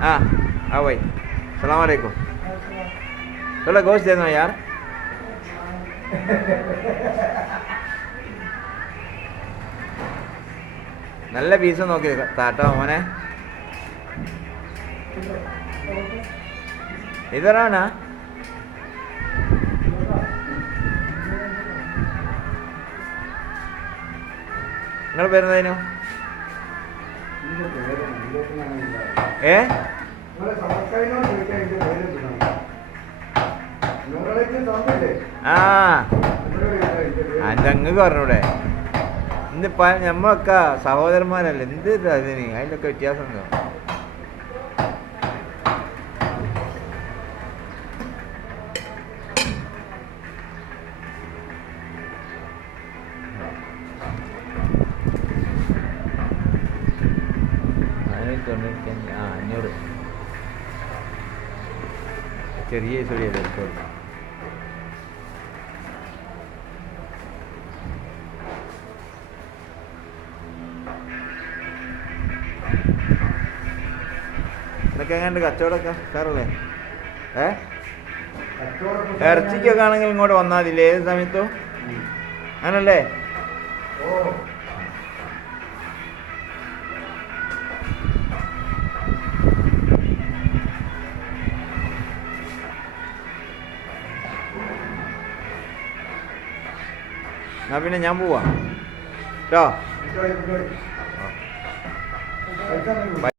हाँ हाँ भाई सलाम वालेकुम थोड़ा गोश्त दे दो यार നല്ല പീസ് നോക്കി താട്ടോ മോനെ ഇതറാണാ നിങ്ങൾ വരുന്നതിനു ഏ? ആ. അതങ്ങ് പറഞ്ഞൂടെ. ഇന്നിപ്പ നമ്മളൊക്കെ സഹോദരന്മാരല്ലേ? എന്ത് അതിന് അതിലൊക്കെ വ്യത്യാസം ഉണ്ടോ തൊണ്ണൂറ്റഞ്ച് ആ അഞ്ഞൂറ് ചെറിയ ചെറിയ എടുത്തോളൂ. ഇതൊക്കെ എങ്ങനെയുണ്ട്? കച്ചവടമൊക്കെ? സാറല്ലേ ഏ? ഇറച്ചിക്കൊക്കെ ആണെങ്കിൽ ഇങ്ങോട്ട് വന്നാൽ മതി. ഏത് സമയത്തും? അങ്ങനല്ലേ? എന്നാ പിന്നെ ഞാൻ പോവാ. കേട്ടോ?